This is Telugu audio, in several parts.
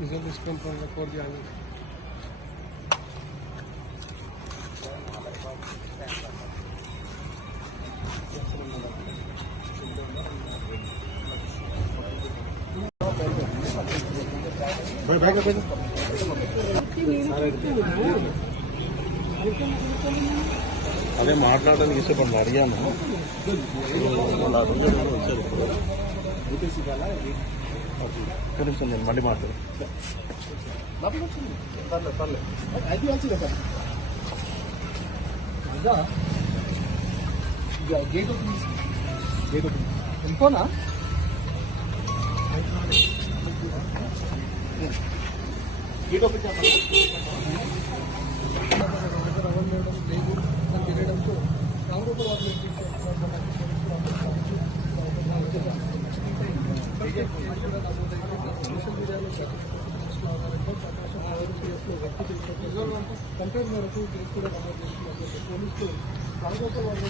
रिजल्ट इसको कोड जाएंगे అదే మాట్లాడడానికి ఇష్టపడి అడిగాను కనీసం నేను మళ్ళీ మాట్లాడు ఇంకోనా గేట్ ఓపెన్ తినడంతో సోషల్ మీడియాలో కంప్లైంట్ మేరకు కేసు కూడా నమోదు చేస్తున్నారు పోలీసులు రామగోపాల్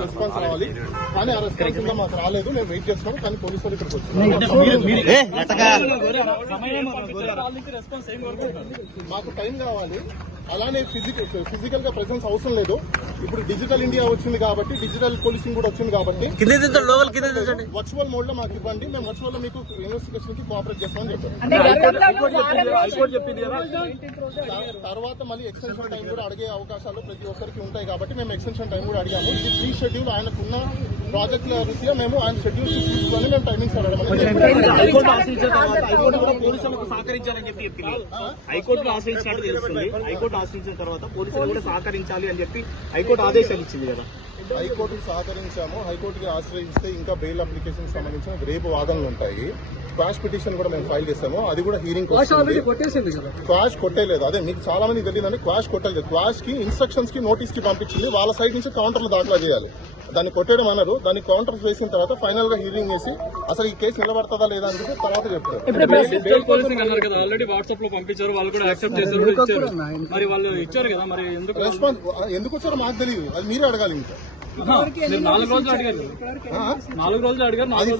రెస్పాన్స్ రావాలి కానీ ఆ రెస్పాన్స్ ఇంకా మాకు రాలేదు. మేము వెయిట్ చేస్తాము కానీ పోలీసు వాళ్ళు ఇక్కడికి వచ్చారు. మాకు టైం కావాలి. అలానే ఫిజికల్ గా ప్రెసెన్స్ అవసరం లేదు. ఇప్పుడు డిజిటల్ ఇండియా వచ్చింది కాబట్టి డిజిటల్ పోలీసింగ్ కూడా వచ్చింది కాబట్టి వర్చువల్ మోడ్ లో మాకు ఇవ్వండి. మేము వర్చువల్ లో మీకు ఇన్వెస్టిగేషన్ కి కోఆపరేట్ చేస్తామని చెప్పారు. తర్వాత మళ్ళీ ఎక్స్టెన్షన్ టైం కూడా అడిగే అవకాశాలు ప్రతి ఒక్కరికి ఉంటాయి కాబట్టి మేము ఎక్స్టెన్షన్ టైం కూడా అడిగాము. ఇది ప్రీ షెడ్యూల్ ఆయనకున్న ప్రాజెక్టుల రీత్యా మేము ఆయన షెడ్యూల్ తీసుకొని మేము టైమింగ్స్ అడగడం. పోలీసులకు సహకరించాలని చెప్పి హైకోర్టులో ఆశ్రయించినట్టు తెలుస్తుంది. హైకోర్టు ఆశ్రయించిన తర్వాత పోలీసులు కూడా సహకరించాలి అని చెప్పి హైకోర్టు ఆదేశాలు ఇచ్చింది కదా. హైకోర్టుకు సహకరించాము. హైకోర్టుకి ఆశ్రయిస్తే ఇంకా బెయిల్ అప్లికేషన్ సంబంధించిన రేపు వాదనలు ఉంటాయి. క్వాష్ పిటిషన్ కూడా మేము ఫైల్ చేస్తాము. అది కూడా హీరింగ్ క్వాష్ కొట్టేలేదు. అదే మీకు చాలా మంది తెలియదని క్వాష్ కొట్టలేదు. క్వాష్ కి ఇన్స్ట్రక్షన్స్ కి నోటీస్ కి పంపించింది. వాళ్ళ సైడ్ నుంచి కౌంటర్లు దాఖలా చేయాలి. దాన్ని కొట్టడం అన్నారు. దాన్ని కౌంటర్ వేసిన తర్వాత ఫైనల్ గా హీరింగ్ చేసి అసలు ఈ కేసు నిలబడతాదా లేదా అని చెప్పి తర్వాత చెప్తారు. ఆల్రెడీ వాట్సాప్ లో పంపించారు. వాళ్ళు కూడా యాక్సెప్ట్ చేశారు. మరి వాళ్ళు ఇచ్చారు కదా. మరి రెస్పాన్స్ ఎందుకు వచ్చారో మాకు తెలియదు. అది మీరే అడగాలి. ఇంకా 4 రోజులు అడిగారు. 4 రోజులు అడిగారు. అది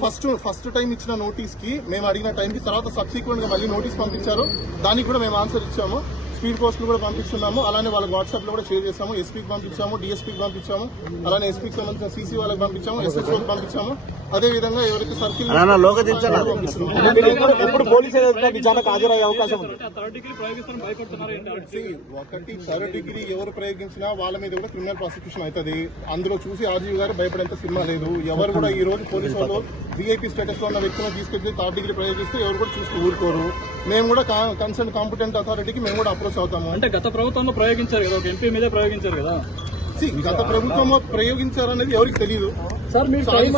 ఫస్ట్ టైం ఇచ్చిన నోటీస్ కి మేము అడిగిన టైం కి తర్వాత సబ్సిక్వెంట్ గా మళ్ళీ నోటీస్ పంపించారు. దానికి కూడా మేము ఆన్సర్ ఇచ్చాము. స్పీడ్ పోస్టులు కూడా పంపిస్తున్నాము. అలానే వాళ్ళకి వాట్సాప్ లో కూడా షేర్ చేస్తాము. ఎస్పీకి పంపించాము, డిఎస్పీకి పంపించాము, అలానే ఎస్పీకి సంబంధించిన సీసీ వాళ్ళకి పంపించాము, ఎస్ఎస్ఓకి పంపించాము. అదే విధంగా ఎవరికి సర్కిల్ ఎప్పుడు పోలీసులు విచారణకు హాజరయ్యే అవకాశం ఉంది. ఒకటి థర్డ్ డిగ్రీ ఎవరు ప్రయోగించినా వాళ్ళ మీద కూడా క్రిమినల్ ప్రాసిక్యూషన్ అవుతుంది. అందులో చూసి ఆర్జీవి గారు భయపడేంత సినిమా లేదు. ఎవరు కూడా ఈ రోజు పోలీసు వాళ్ళు వీఐపీ స్టేటస్ లో ఉన్న వ్యక్తులను తీసుకెళ్లి థర్డ్ డిగ్రీ ప్రయోగిస్తే ఎవరు కూడా చూసి ఊరుకోరు. మేము కూడా కన్సర్న్ కాంపిటెంట్ అథారిటీకి మేము కూడా అప్రోచ్ అవుతాము. అంటే గత ప్రభుత్వంలో ప్రయోగించారు కదా, ఒక ఎంపీ మీద ప్రయోగించారు కదా. గత ప్రభుత్వంలో ప్రయోగించారనేది ఎవరికి తెలియదు. సార్ మీకు టైం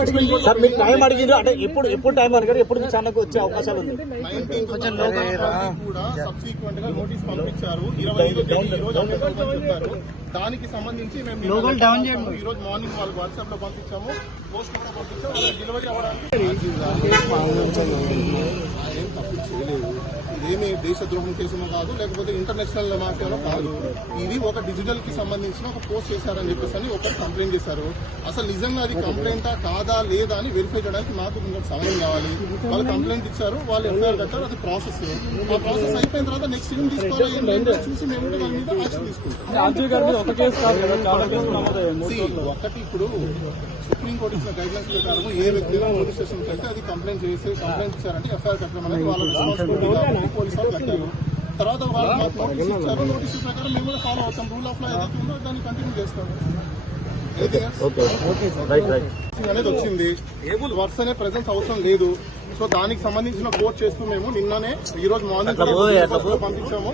అడిగింది అంటే ఎప్పుడు టైం అడిగారు, ఎప్పుడు విచారణకు వచ్చే అవకాశాలు ఉంది. 19th కూడా సబ్సిక్వెంట్ గా నోటీస్ పంపించారు. 25వ తేదీ ఈ రోజు చెప్పారు. దానికి సంబంధించి మేము ఈ రోజు మార్నింగ్ వాళ్ళకి వాట్సాప్ లో పంపించాము. పోస్ట్ కూడా పంపించాము. డెలివరీ అవ్వడానికి ఏం తప్పు చేయలేదు. ఏమి దేశద్రోహం కేసునో కాదు, లేకపోతే ఇంటర్నేషనల్ మాఫియాలో కాదు. ఇది ఒక డిజిటల్ కి సంబంధించిన ఒక పోస్ట్ చేశారని చెప్పేసి అని ఒకరు కంప్లైంట్ చేశారు. అసలు నిజంగా అది కంప్లైంటా కాదా లేదా అని వెరిఫై చేయడానికి మాకు కొంచెం సమయం కావాలి. వాళ్ళు కంప్లైంట్ ఇచ్చారు, వాళ్ళు ఎఫ్ఐఆర్ కట్టారు, అది ప్రాసెస్. ఆ ప్రాసెస్ అయిపోయిన తర్వాత నెక్స్ట్ ఏం తీసుకోవాలి ఏంటంటే చూసి మేము కూడా దాని మీద యాక్షన్ తీసుకుంటాం. ఆర్జీ గారి మీద ఒక కేసు కాదు కదా, చాలా కేసులు నమోదయ్యాయి. See, ఒకటి ఇప్పుడు సుప్రీంకోర్టు ఇచ్చిన గైడ్ లైన్స్ ప్రకారం ఏ వ్యక్తి పోలీస్ స్టేషన్కి వెళ్తే అది కంప్లైంట్ ఇచ్చారంటే ఎఫ్ఐఆర్ కట్టడం అనేది వాళ్ళ రెస్పాన్సిబిలిటీ కాబట్టి పోలీసు వాళ్ళు కట్టారు. తర్వాత వాళ్ళు మాకు నోటీస్ ఇచ్చారు, నోటీసుల ప్రకారం మేము కూడా ఫాలో అవుతాం. రూల్ ఆఫ్ లా ఏదైతే ఉందో దాన్ని కంటిన్యూ చేస్తాం. అనేది వచ్చింది, వర్క్స్ అనే ప్రెజెన్స్ అవసరం లేదు. సో దానికి సంబంధించిన కోర్ట్ చేస్తూ మేము నిన్ననే ఈ రోజు మార్నింగ్ పంపించాము.